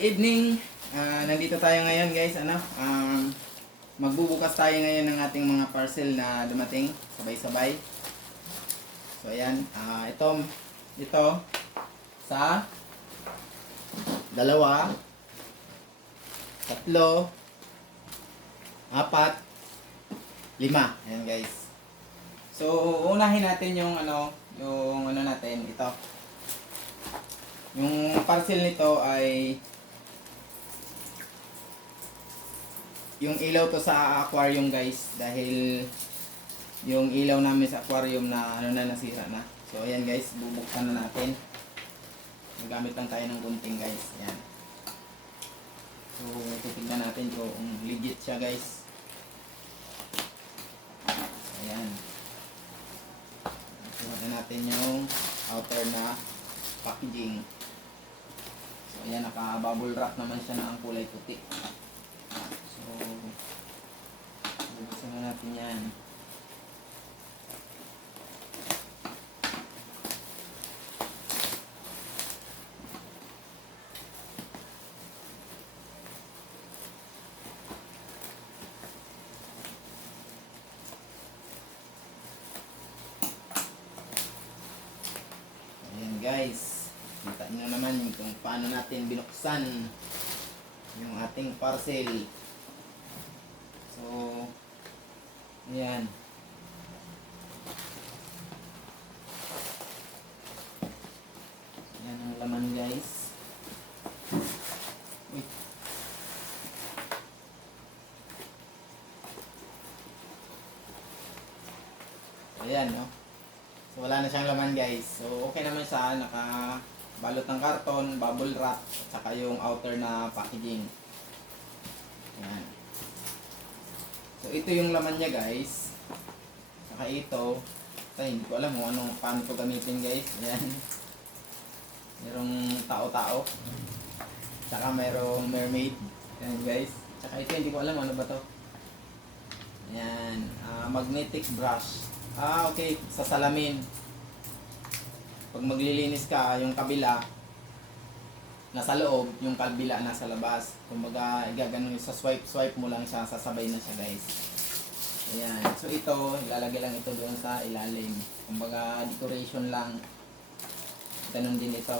Good evening. Nandito tayo ngayon guys. Magbubukas tayo ngayon ng ating mga parcel na dumating sabay-sabay. So ayan, ito sa dalawa, tatlo, apat, lima. Ayan guys. So unahin natin yung natin ito. Yung parcel nito ay yung ilaw to sa aquarium guys, dahil yung ilaw namin sa aquarium na nasira na. So ayan guys, bubuksan na natin. Nagamit lang tayo ng gunting guys. Ayan. So titignan natin kung legit siya guys. So, ayan. Tingnan natin yung outer na packaging. So ayan, naka-bubble wrap naman siya na ang kulay puti. So bubuksan na natin yan. Ayan guys, kita nyo naman kung paano natin binuksan yung ating parcel. So ayan. Ayan ang laman guys. Uy. Ayan, no? So wala na siyang laman guys. So okay naman siya, nakabalot ng karton, bubble wrap, at saka yung outer na packaging. Ayan. So ito yung laman niya guys. Saka ito, hindi ko alam kung paano ito gamitin guys. Ayan. Merong tao-tao. Saka merong mermaid. Ayan guys. Saka ito, hindi ko alam ano ba to. Ayan. Magnetic brush. Okay. Sa salamin. Pag maglilinis ka, yung kabila nasa loob, yung kabila nasa labas. Kumbaga, igaganon sa swipe mo lang siya, sasabay na siya guys. Ayan. So ito, ilalagay lang ito doon sa ilalim. Kumbaga, decoration lang. Ganon din ito.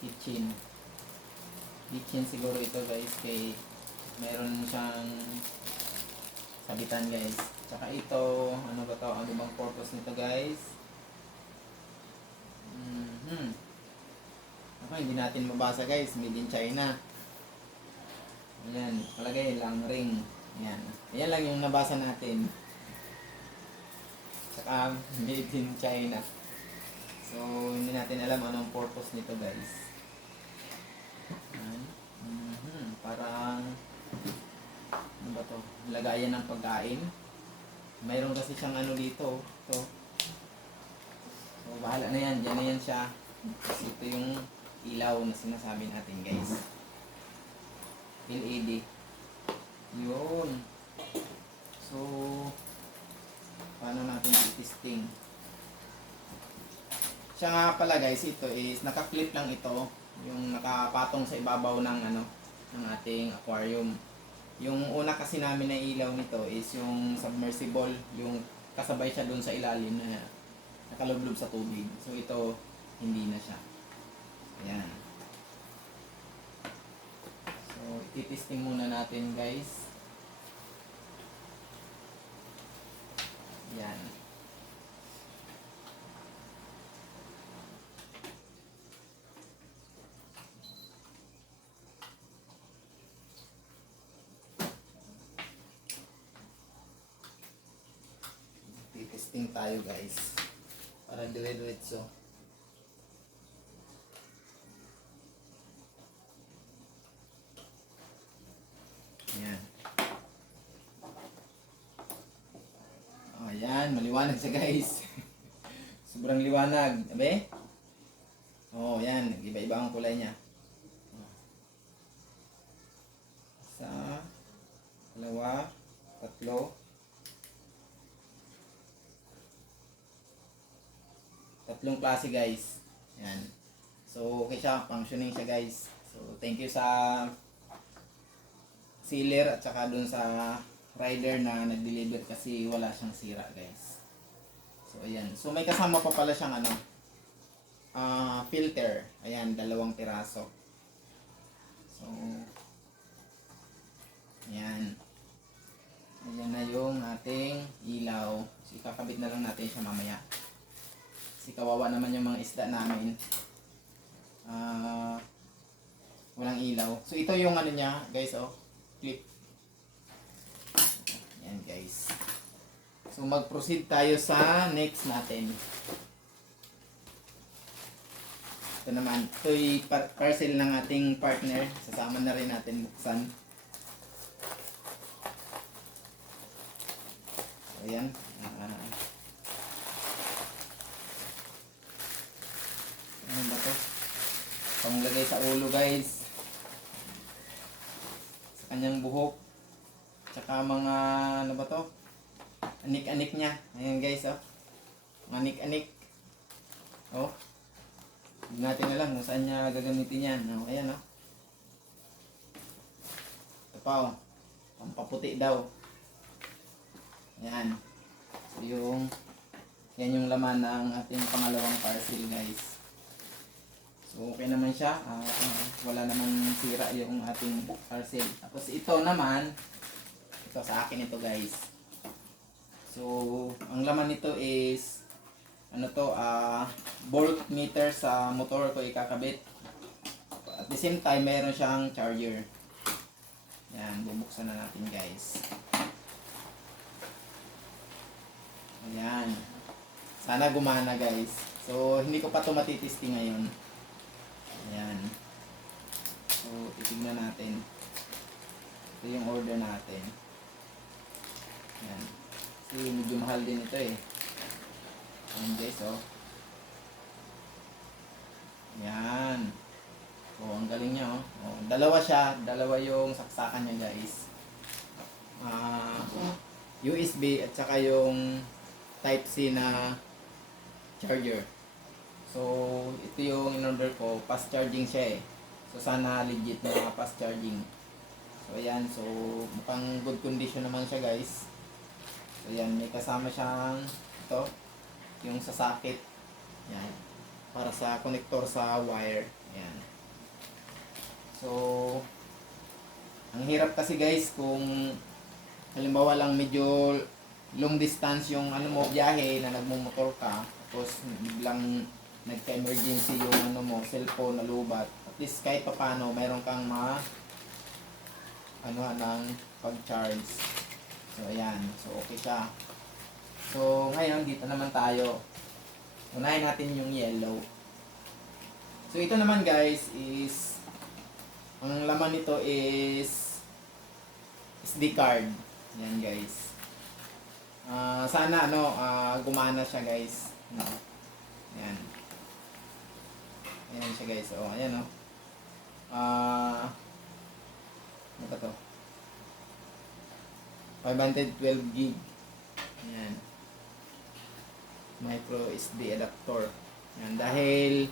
Kitchen. Kitchen siguro ito guys, kay meron siyang sabitan guys. Tsaka ito, ano ba to? Ano bang purpose nito guys? Hindi natin mabasa guys, made in China. Ayan, palagay lang ring. Ayan. Ayan lang yung nabasa natin. Saka made in China. So hindi natin alam anong purpose nito guys. Parang ano ba to? Lagayan ng pagkain. Mayroon kasi siyang dito. Ito. So bahala na yan. Diyan na yan siya. Kasi ito yung ilaw na sinasabi natin guys. LED. Yun. So paano natin i-testing? Siya nga pala guys, ito is naka-clip lang ito. Yung nakapatong sa ibabaw ng ng ating aquarium. Yung una kasi namin na ilaw nito is yung submersible, yung kasabay siya doon sa ilalim na nakalublob sa tubig. So ito hindi na siya. Ayan. So i-testing muna natin guys. Ayan. Testing tayo guys para dire-diretso. Ayan. Ayan, maliwanag siya guys. Sobrang liwanag. Abe? Ayan, iba-iba ang kulay niya. Isa, dalawa, tatlo, tatlong klase guys. Yan. So, okay siya. Functioning siya, guys. So, thank you sa sealer at saka dun sa rider na nag-deliver kasi wala siyang sira, guys. So, ayan. So, may kasama pa pala siyang ano, filter. Ayan, 2 piraso. So, ayan. Ayan na yung ating ilaw. So, ikakabit na lang natin siya mamaya. Kasi kawawa naman yung mga isda namin. Walang ilaw. So, ito yung ano niya, guys, oh. Clip. Ayan, guys. So, mag-proceed tayo sa next natin. Ito naman. Ito yung parcel ng ating partner. Sasama na rin natin buksan. So, ayan. Ano ba to? Panglagay sa ulo, guys. Sa kanyang buhok. Tsaka mga, ano ba to? Anik-anik niya. Ayan, guys, oh. Anik-anik. Oh. Hindi natin alam kung saan niya gagamitin yan. Oh, ayan, oh. Ito pa, oh. Pampaputi daw. Ayan. So, yan yung laman ng ating pangalawang parcel, guys. So, okay naman siya. Wala namang sira yung ating parcel. Tapos ito naman, ito sa akin ito, guys. So, ang laman nito is ano to, voltmeter sa motor ko ikakabit. At the same time, mayroon siyang charger. Yan, bubuksan na natin, guys. Ayan. Sana gumana, guys. So, hindi ko pa ito matitesting ngayon. Ayan. So, titignan natin. Ito yung order natin. Ayan. Kasi medyo mahal din ito eh. Ayan, guys, oh. Ayan. So, ang galing niya, oh. Oh, dalawa siya. Dalawa yung saksakan niya, guys. USB at saka yung Type-C na charger. So, ito yung in-order ko. Fast charging siya eh. So, sana legit na fast charging. So, ayan. So, mukhang good condition naman siya, guys. So, ayan. May kasama siyang ito. Yung sa socket. Ayan. Para sa connector sa wire. Ayan. So, ang hirap kasi, guys, kung halimbawa lang medyo long distance yung ano mo, biyahe na nagmumotor ka, tapos biglang nagka-emergency yung ano mo, cellphone na lubat. At least kahit pa paano, mayroon kang ng pag-charge. So, ayan. So, okay siya. So, ngayon, dito naman tayo. Unahin natin yung yellow. So, ito naman, guys, is ang laman nito is SD card. Ayan, guys. Sana gumana siya, guys. Ayan. Ayan siya, guys. Oh, ayan, oh. Ano ba to? 512 gig. Ayan. Micro SD adapter. Ayan. Dahil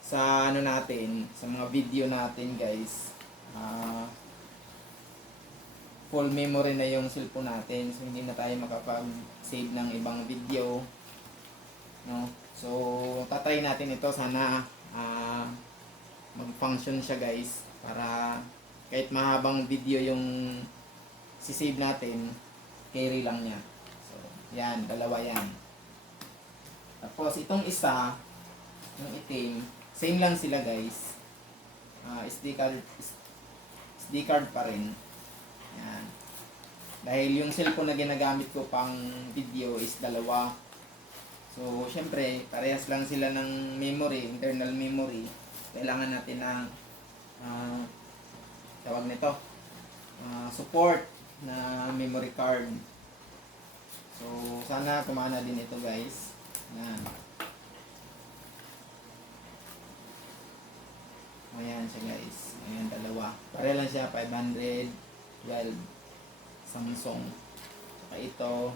sa ano natin, sa mga video natin, guys, full memory na yung cellphone natin, so hindi na tayo makapag-save ng ibang video, no? So tatry natin ito, sana mag-function siya, guys, para kahit mahabang video yung sisave natin, carry lang niya. So yan, dalawa yan. Tapos itong isa, yung itim, same lang sila, guys. SD card pa rin. Yan. Dahil yung cellphone na ginagamit ko pang video is dalawa. So, syempre, parehas lang sila ng memory, internal memory. Kailangan natin ng tawag nito, support na memory card. So, sana kumana din ito, guys. Yan. Ayan siya, guys. Ayan, dalawa. Pareha lang siya, 512 Samsung. Saka ito,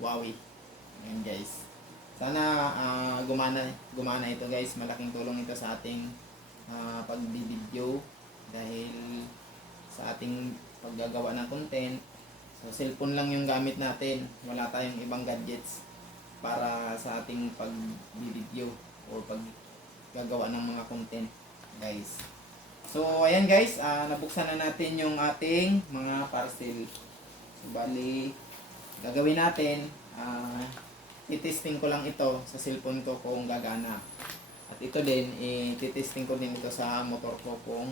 Huawei. Ayan, guys. Sana gumana ito guys. Malaking tulong ito sa ating pagbibideo dahil sa ating paggagawa ng content. So cellphone lang yung gamit natin. Wala tayong ibang gadgets para sa ating pagbibideo o paggagawa ng mga content guys. So ayan guys, nabuksan na natin yung ating mga parcel. So bali, gagawin natin, itesting ko lang ito sa cellphone ko kung gagana. At ito din, itesting ko din ito sa motor ko kung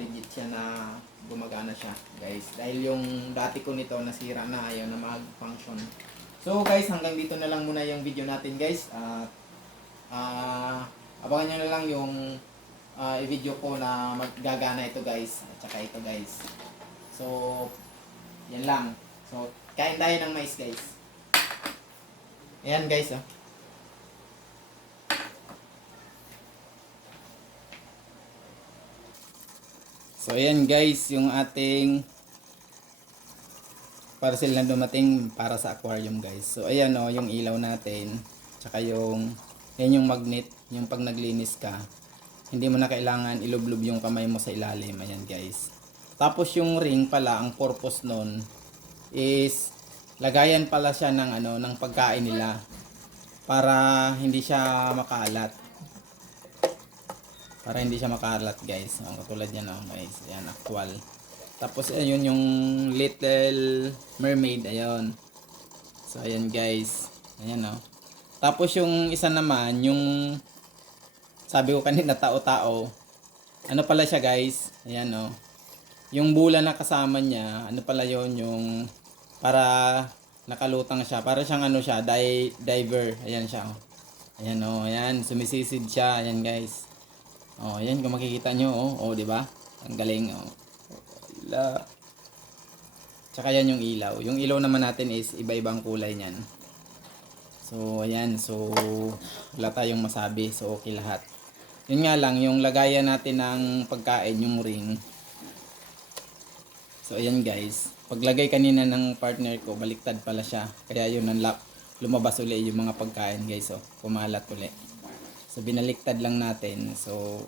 legit siya na gumagana siya guys. Dahil yung dati ko nito nasira na, ayaw na mag-function. So guys, hanggang dito na lang muna yung video natin guys. At abangan nyo na lang yung i-video ko na maggagana ito guys. At saka ito guys. So, yan lang. So, kain tayo ng mais guys. Ayan guys, oh. So ayan guys, yung ating parcel na dumating para sa aquarium guys. So ayan oh, yung ilaw natin, tsaka yung yan yung magnet, yung pag naglinis ka, hindi mo na kailangan ilublob yung kamay mo sa ilalim. Ayan guys. Tapos yung ring pala, ang purpose nun is lagayan pala siya ng ng pagkain nila para hindi siya makalat. Para hindi siya makalat guys. Katulad yan guys. Ayan, actual. Tapos ayun yung Little Mermaid. Ayun. So ayan guys. Ayan Tapos yung isa naman, yung sabi ko kanina tao-tao. Ano pala siya guys? Ayan yung bula na kasama niya, ano pala yon, yung para nakalutang siya. Para siyang siya, diver. Ayan siya. Ayan ayan, sumisisid siya. Ayan guys. Ayan kung makikita nyo, di ba? Ang galing, Tsaka yan yung ilaw. Yung ilaw naman natin is iba-ibang kulay niyan. So, ayan. So, wala tayong masabi. So, okay lahat. Yun nga lang, yung lagayan natin ng pagkain, yung ring. So, ayan guys. Paglagay kanina ng partner ko, baliktad pala siya. Kaya yun, lumabas uli yung mga pagkain guys. So, kumalat uli. So, binaliktad lang natin. So,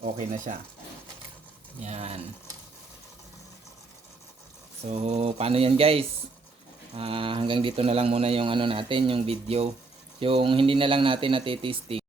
okay na siya. Yan. So, paano yan guys? Hanggang dito na lang muna yung natin, yung video. Yung hindi na lang natin natitesting.